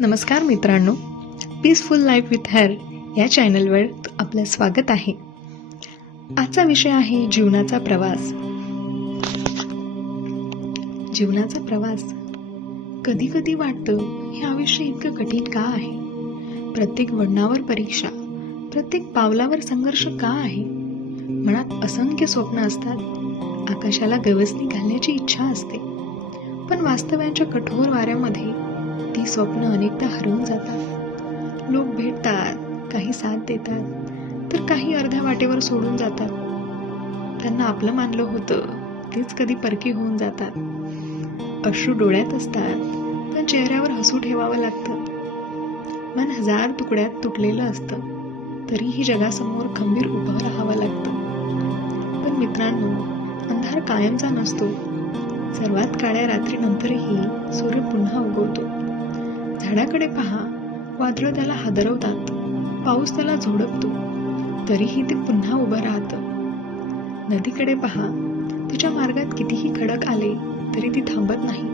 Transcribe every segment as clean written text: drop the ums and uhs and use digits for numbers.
नमस्कार मित्रांनो, peaceful life with her या चॅनलवर आपलं स्वागत आहे. आजचा विषय आहे जीवनाचा प्रवास. जीवनाचा प्रवास. कधी कधी वाटतं हे आयुष्य इतकं कठीण का आहे? प्रत्येक वळणावर परीक्षा, प्रत्येक पावलावर संघर्ष का आहे? मनात असंख्य स्वप्न असतात, आकाशाला गवसणी घालण्याची इच्छा असते, पण वास्तव्यांच्या कठोर वाऱ्यामध्ये ती स्वप्न अनेकदा हरवून जातात. लोक भेटतात, काही साथ देतात, तर काही अर्ध्या वाटेवर सोडून जातात. त्यांना आपलं मानलं होतं तेच कधी परके होऊन जातात. अश्रू डोळ्यात असतात, पण चेहऱ्यावर हसू ठेवावं लागतं. मन हजार तुकड्यात तुटलेलं असतं, तरीही जगासमोर खंबीर उभं राहावं लागतं. पण मित्रांनो, अंधार कायमचा नसतो. सर्वात काळ्या रात्रीनंतरही सूर्य पुन्हा उगवतो. झाडाकडे पहा, वादळं त्याला हादरवतात, पाऊस त्याला झोडपतो, तरीही ते पुन्हा उभं राहतं. नदीकडे पहा, तिच्या मार्गात कितीही खडक आले तरी ती थांबत नाही.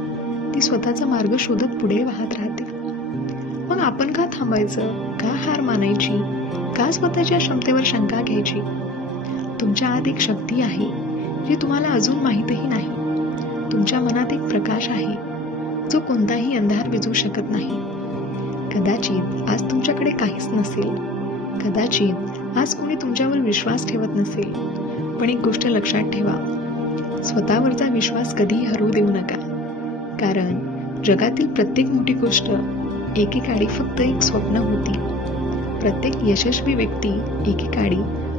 ती स्वतःचा मार्ग शोधत पुढे वाहत राहते. मग आपण का थांबायचं? का हार मानायची? का स्वतःच्या क्षमतेवर शंका घ्यायची? तुमच्या आत एक शक्ती आहे जी तुम्हाला अजून माहीतही नाही. तुमच्या मनात एक प्रकाश आहे जो कोणताही अंधार विझू शकत नाही. कदाचित आज तुमच्याकडे काहीच नसेल, कदाचित आज कोणी तुमच्यावर विश्वास ठेवत नसेल, पण एक गोष्ट लक्षात ठेवा, स्वतःवरचा विश्वास कधीही हरवू देऊ नका. कारण जगातील प्रत्येक मोठी गोष्ट एकेकाळी फक्त एक स्वप्न होती. प्रत्येक यशस्वी व्यक्ती एकेकाळी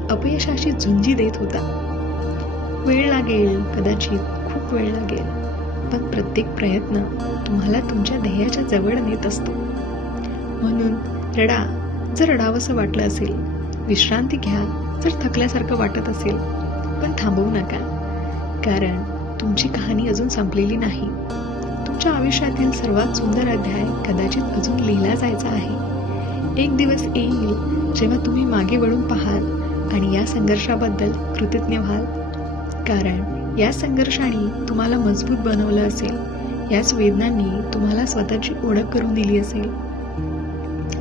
अपयशाशी झुंजी देत होता. वेळ लागेल, कदाचित खूप वेळ लागेल, पण प्रत्येक प्रयत्न तुम्हाला तुमच्या ध्येयाच्या जवळ नेत असतो. म्हणून रडा जर रडावंसं वाटलं असेल, विश्रांती घ्या जर थकल्यासारखं वाटत असेल, पण थांबवू नका. कारण तुमची कहाणी अजून संपलेली नाही. तुमच्या आयुष्यातील सर्वात सुंदर अध्याय कदाचित अजून लिहिला जायचा आहे. एक दिवस येईल जेव्हा तुम्ही मागे वळून पाहाल आणि या संघर्षाबद्दल कृतज्ञ व्हाल. कारण या संघर्षाने तुम्हाला मजबूत बनवलं असेल. याच वेदनांनी तुम्हाला स्वतःची ओळख करून दिली असेल.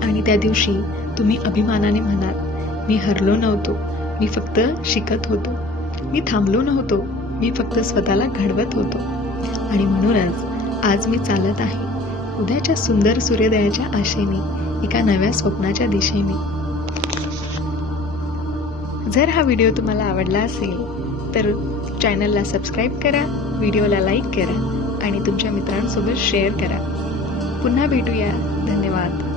आणि त्या दिवशी तुम्ही अभिमानाने म्हणाल, मी हरलो नव्हतो, मी फक्त शिकत होतो. मी थांबलो नव्हतो, मी फक्त स्वतःला घडवत होतो. आणि म्हणूनच आज मी चालत आहे, उद्याच्या सुंदर सूर्योदयाच्या आशेने, एका नव्या स्वप्नाच्या दिशेने. जर हा व्हिडिओ तुम्हाला आवडला असेल तर चॅनलला सबस्क्राईब करा, व्हिडिओला लाईक करा आणि तुमच्या मित्रांसोबत शेअर करा. पुन्हा भेटूया. धन्यवाद.